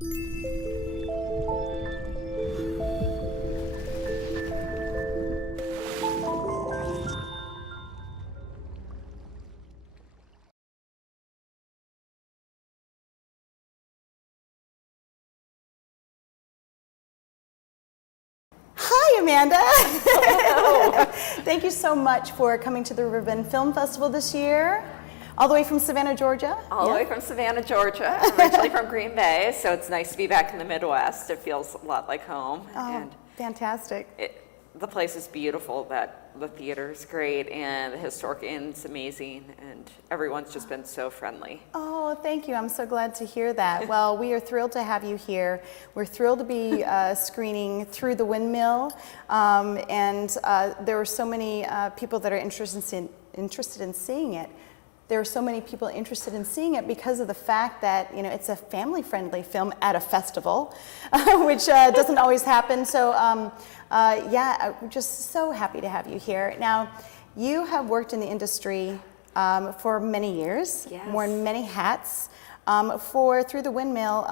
Hi, Amanda. Thank you so much for coming to the Ribbon Film Festival this year. All the way from Savannah, Georgia? All the way from Savannah, Georgia. I'm originally from Green Bay, so it's nice to be back in the Midwest. It feels a lot like home. Oh, and fantastic. The place is beautiful, the theater is great, and the Historic Inn's amazing, and everyone's just been so friendly. Oh, thank you. I'm so glad to hear that. Well, we are thrilled to have you here. We're thrilled to be screening Through the Windmill, and there were so many people that are interested in seeing it. There are so many people interested in seeing it because of the fact that, you know, it's a family-friendly film at a festival, which doesn't always happen. So, yeah, we're just so happy to have you here. Now, you have worked in the industry for many years, yes. worn many hats. For Through the Windmill,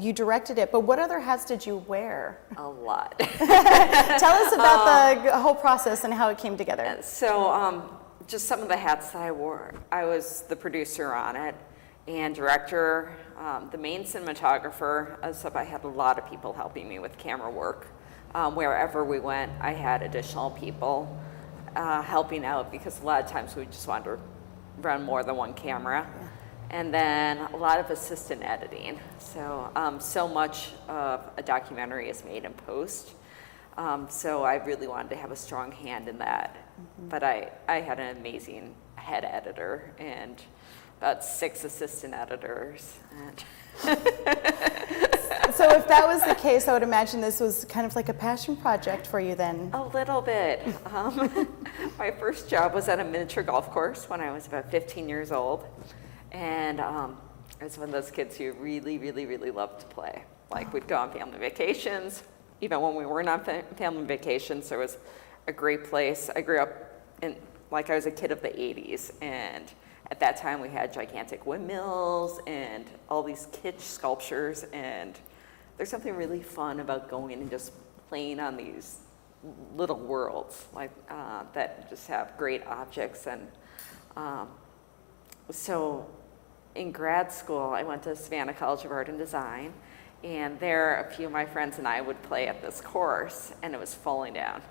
you directed it, but what other hats did you wear? A lot. Tell us about the whole process and how it came together. So, just some of the hats that I wore. I was the producer on it and director, the main cinematographer, so I had a lot of people helping me with camera work. Wherever we went, I had additional people helping out because a lot of times we just wanted to run more than one camera. Yeah. And then a lot of assistant editing. So, so much of a documentary is made in post. So I really wanted to have a strong hand in that. Mm-hmm. But I had an amazing head editor and about 6 assistant editors. And So if that was the case, I would imagine this was kind of like a passion project for you then. A little bit. My first job was at a miniature golf course when I was about 15 years old. And I was one of those kids who really, really, really loved to play. Like we'd go on family vacations. Even when we weren't on family vacations, there was a great place. I grew up I was a kid of the 80s, and at that time we had gigantic windmills and all these kitsch sculptures, and there's something really fun about going and just playing on these little worlds that just have great objects. And so in grad school, I went to Savannah College of Art and Design, and there a few of my friends and I would play at this course, and it was falling down.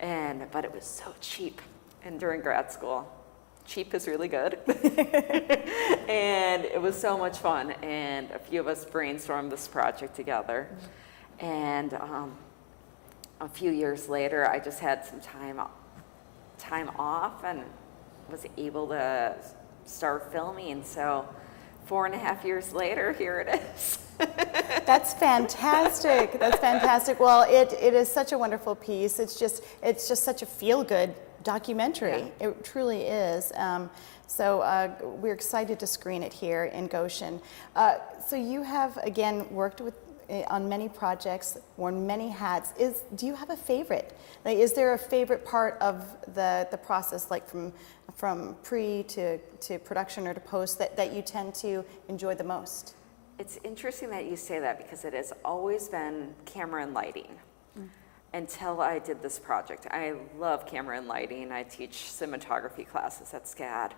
Yeah. But it was so cheap. And during grad school, cheap is really good. And it was so much fun. And a few of us brainstormed this project together. Mm-hmm. And a few years later, I just had some time off and was able to start filming. So 4.5 years later, here it is. That's fantastic. That's fantastic. Well, it is such a wonderful piece. It's just such a feel-good documentary. Yeah. It truly is. So we're excited to screen it here in Goshen. So you have, again, worked on many projects, worn many hats. Do you have a favorite? Like, is there a favorite part of the process, like from pre to production or to post, that you tend to enjoy the most? It's interesting that you say that because it has always been camera and lighting until I did this project. I love camera and lighting. I teach cinematography classes at SCAD,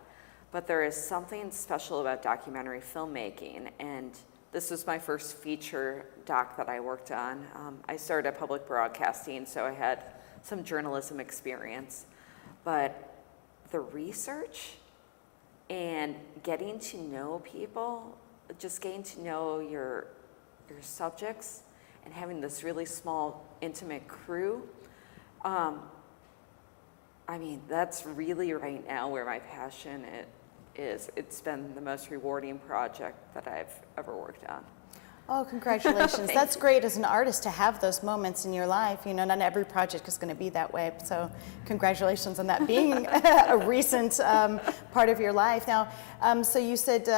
but there is something special about documentary filmmaking, and this was my first feature doc that I worked on. I started at public broadcasting, so I had some journalism experience, but the research and getting to know people, just getting to know your subjects and having this really small, intimate crew, I mean, that's really right now where my passion is. It's been the most rewarding project that I've ever worked on. Oh, congratulations. That's great as an artist to have those moments in your life. You know, not every project is going to be that way. So congratulations on that being a recent part of your life. Now, so you said,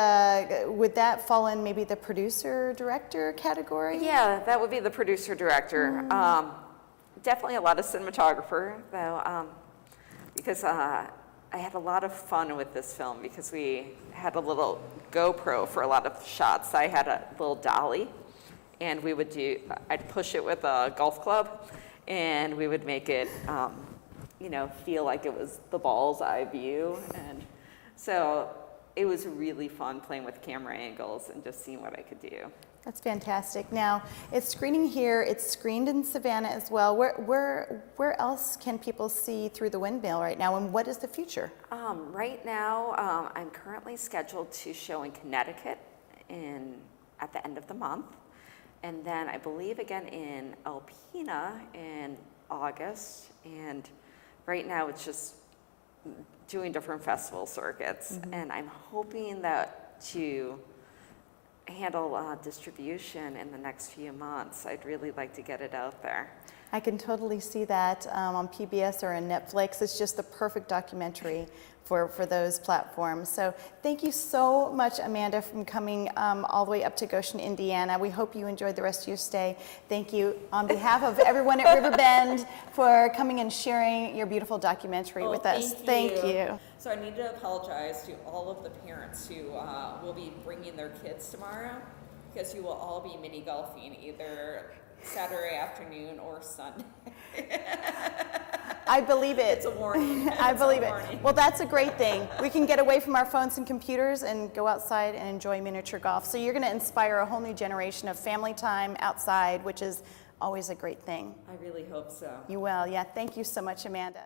would that fall in maybe the producer-director category? Yeah, that would be the producer-director. Definitely a lot of cinematographer, though, because I had a lot of fun with this film because we had a little GoPro for a lot of shots. I had a little dolly, and I'd push it with a golf club, and we would make it, feel like it was the ball's eye view. And so it was really fun playing with camera angles and just seeing what I could do. That's fantastic. Now, it's screening here, it's screened in Savannah as well. Where else can people see Through the Windmill right now, and what is the future? Right now, I'm currently scheduled to show in Connecticut at the end of the month, and then I believe again in Alpena in August, and right now it's just doing different festival circuits, and I'm hoping that to handle distribution in the next few months. I'd really like to get it out there. I can totally see that on PBS or on Netflix. It's just the perfect documentary for those platforms. So thank you so much, Amanda, for coming all the way up to Goshen, Indiana. We hope you enjoyed the rest of your stay. Thank you on behalf of everyone at Riverbend for coming and sharing your beautiful documentary with us. Thank you. So I need to apologize to all of the parents who will be bringing their kids tomorrow, because you will all be mini golfing either Saturday afternoon or Sunday. I believe it. It's a warning. I believe it. Well, that's a great thing. We can get away from our phones and computers and go outside and enjoy miniature golf. So you're going to inspire a whole new generation of family time outside, which is always a great thing. I really hope so. You will. Yeah. Thank you so much, Amanda.